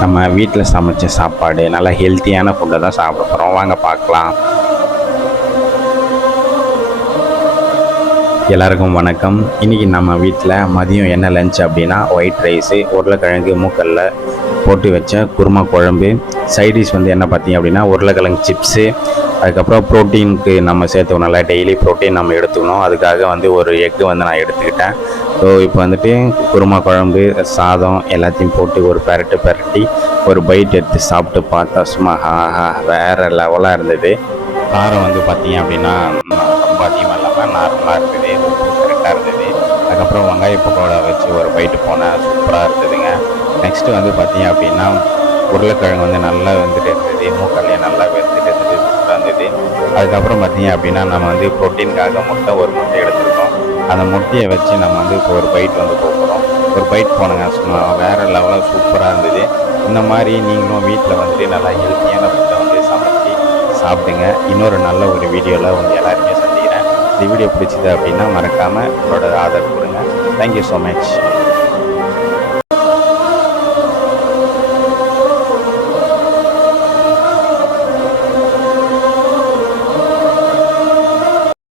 நம்ம வீட்டில் சமைச்ச சாப்பாடு நல்லா ஹெல்த்தியான ஃபுட்டை தான் சாப்பிட போகிறோம். வாங்க பார்க்கலாம். எல்லாருக்கும் வணக்கம். இன்றைக்கி நம்ம வீட்டில் மதியம் என்ன லஞ்ச் அப்படின்னா ஒயிட் ரைஸு, உருளைக்கிழங்கு மூக்கல்ல போட்டு வச்ச குருமா குழம்பு. சைடிஷ் வந்து என்ன பார்த்தீங்க அப்படின்னா உருளைக்கிழங்கு சிப்ஸு. அதுக்கப்புறம் ப்ரோட்டீனுக்கு நம்ம சேர்த்துக்கணும்ல, டெய்லி ப்ரோட்டீன் நம்ம எடுத்துக்கணும். அதுக்காக வந்து ஒரு எக்கு வந்து நான் எடுத்துக்கிட்டேன். ஸோ இப்போ வந்துட்டு குருமா குழம்பு, சாதம் எல்லாத்தையும் போட்டு ஒரு பெரட்டி ஒரு பைட் எடுத்து சாப்பிட்டு பார்த்தா சும்மா வேறு லெவலாக இருந்தது. காரம் வந்து பார்த்தீங்க அப்படின்னா ரொம்ப அதிகமாக இல்லாமல் நார்மலாக இருந்தது, கரெக்டாக இருந்தது. அதுக்கப்புறம் வெங்காய பக்கோடா வச்சு ஒரு பைட்டு போனேன், சூப்பராக இருந்ததுங்க. நெக்ஸ்ட்டு வந்து பார்த்தீங்க அப்படின்னா உருளைக்கிழங்கு வந்து நல்லா வெந்துட்டு இருந்தது, மூக்கல்லையே நல்லா வெந்துட்டு இருந்தது, சூப்பராக இருந்தது. அதுக்கப்புறம் பார்த்தீங்க அப்படின்னா நம்ம வந்து ப்ரோட்டீனுக்காக ஒரு முட்டை எடுத்துருக்கோம். அந்த முட்டையை வச்சு நம்ம வந்து இப்போ ஒரு பைட் வந்து போகிறோம். ஒரு பைட் போனங்க, சும்மா வேறு லெவலாக சூப்பராக இருந்தது. இந்த மாதிரி நீங்களும் வீட்டில் வந்துட்டு நல்லா ஹெல்த்தியான ஃபுட்டை வந்து சமைச்சி சாப்பிடுங்க. இன்னொரு நல்ல ஒரு வீடியோவில் வந்து எல்லாருமே சந்திக்கிறேன். இந்த வீடியோ பிடிச்சிது அப்படின்னா மறக்காமல் உங்களோட ஆதரவு கொடுங்க. Thank you so much.